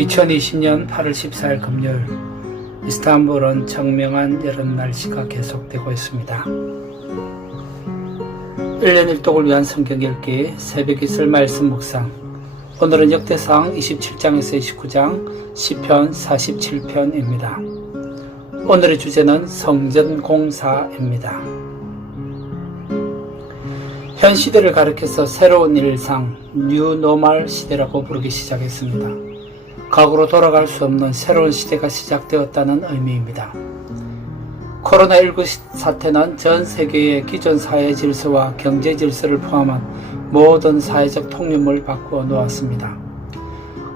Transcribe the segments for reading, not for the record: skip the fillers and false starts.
2020년 8월 14일 금요일, 이스탄불은 청명한 여름 날씨가 계속되고 있습니다. 1년 1독을 위한 성경 읽기, 새벽 이슬 말씀 묵상. 오늘은 역대상 27장에서 29장, 시편 47편입니다. 오늘의 주제는 성전공사입니다. 현 시대를 가리켜서 새로운 일상, 뉴 노멀 시대라고 부르기 시작했습니다. 과거로 돌아갈 수 없는 새로운 시대가 시작되었다는 의미입니다. 코로나19 사태는 전 세계의 기존 사회 질서와 경제 질서를 포함한 모든 사회적 통념을 바꾸어 놓았습니다.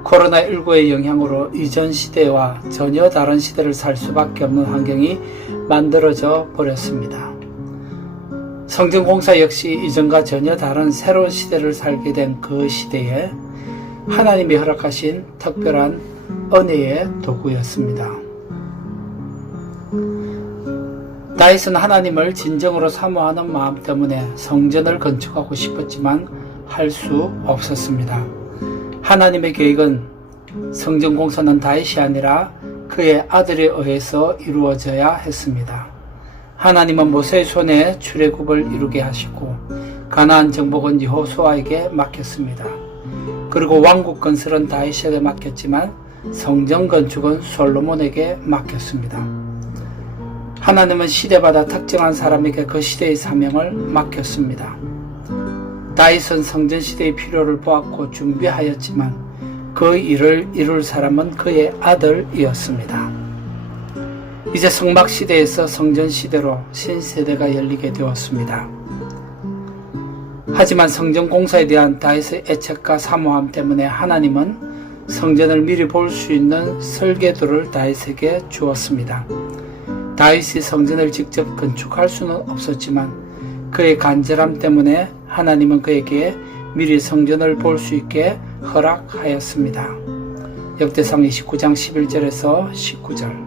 코로나19의 영향으로 이전 시대와 전혀 다른 시대를 살 수밖에 없는 환경이 만들어져 버렸습니다. 성전공사 역시 이전과 전혀 다른 새로운 시대를 살게 된 그 시대에 하나님이 허락하신 특별한 은혜의 도구였습니다. 다윗은 하나님을 진정으로 사모하는 마음 때문에 성전을 건축하고 싶었지만 할 수 없었습니다. 하나님의 계획은 성전 공사는 다윗이 아니라 그의 아들에 의해서 이루어져야 했습니다. 하나님은 모세의 손에 출애굽을 이루게 하시고 가나안 정복은 여호수아에게 맡겼습니다. 그리고 왕국 건설은 다윗에게 맡겼지만 성전 건축은 솔로몬에게 맡겼습니다. 하나님은 시대마다 특정한 사람에게 그 시대의 사명을 맡겼습니다. 다윗은 성전 시대의 필요를 보았고 준비하였지만 그 일을 이룰 사람은 그의 아들이었습니다. 이제 성막 시대에서 성전 시대로 신세대가 열리게 되었습니다. 하지만 성전 공사에 대한 다윗의 애착과 사모함 때문에 하나님은 성전을 미리 볼 수 있는 설계도를 다윗에게 주었습니다. 다윗이 성전을 직접 건축할 수는 없었지만 그의 간절함 때문에 하나님은 그에게 미리 성전을 볼 수 있게 허락하였습니다. 역대상 29장 11절에서 19절.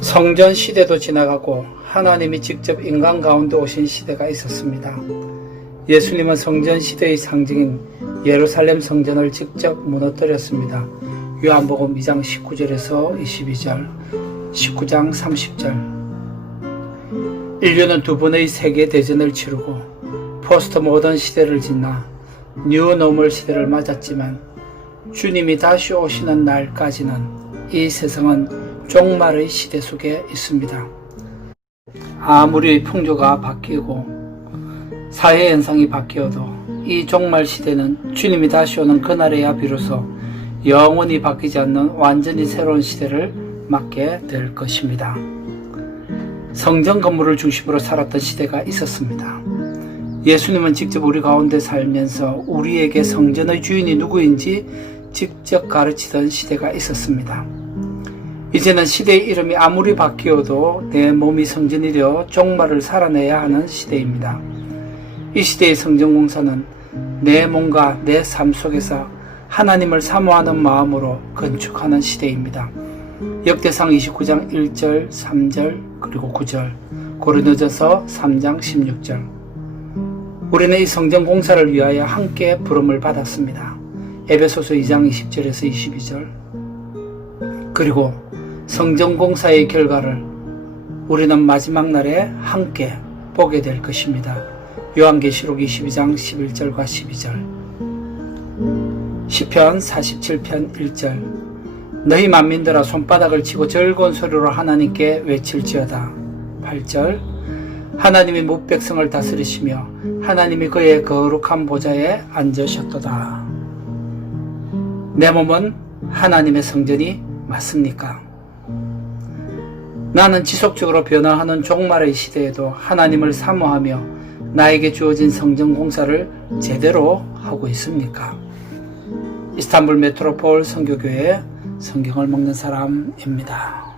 성전 시대도 지나가고 하나님이 직접 인간 가운데 오신 시대가 있었습니다. 예수님은 성전 시대의 상징인 예루살렘 성전을 직접 무너뜨렸습니다. 요한복음 2장 19절에서 22절, 19장 30절. 인류는 두 번의 세계대전을 치르고 포스트 모던 시대를 지나 뉴 노멀 시대를 맞았지만 주님이 다시 오시는 날까지는 이 세상은 종말의 시대 속에 있습니다. 아무리 풍조가 바뀌고 사회 현상이 바뀌어도 이 종말 시대는 주님이 다시 오는 그날에야 비로소 영원히 바뀌지 않는 완전히 새로운 시대를 맞게 될 것입니다. 성전 건물을 중심으로 살았던 시대가 있었습니다. 예수님은 직접 우리 가운데 살면서 우리에게 성전의 주인이 누구인지 직접 가르치던 시대가 있었습니다. 이제는 시대의 이름이 아무리 바뀌어도 내 몸이 성전이 되어 종말을 살아내야 하는 시대입니다. 이 시대의 성전공사는 내 몸과 내 삶 속에서 하나님을 사모하는 마음으로 건축하는 시대입니다. 역대상 29장 1절, 3절, 그리고 9절, 고린도전서 3장 16절. 우리는 이 성전공사를 위하여 함께 부름을 받았습니다. 에베소서 2장 20절에서 22절. 그리고 성전공사의 결과를 우리는 마지막 날에 함께 보게 될 것입니다. 요한계시록 22장 11절과 12절. 시편 47편 1절. 너희 만민들아 손바닥을 치고 즐거운 소리로 하나님께 외칠지어다. 8절. 하나님이 뭇백성을 다스리시며 하나님이 그의 거룩한 보좌에 앉으셨도다. 내 몸은 하나님의 성전이 맞습니까? 나는 지속적으로 변화하는 종말의 시대에도 하나님을 사모하며 나에게 주어진 성전 공사를 제대로 하고 있습니까? 이스탄불 메트로폴 선교교회 성경을 먹는 사람입니다.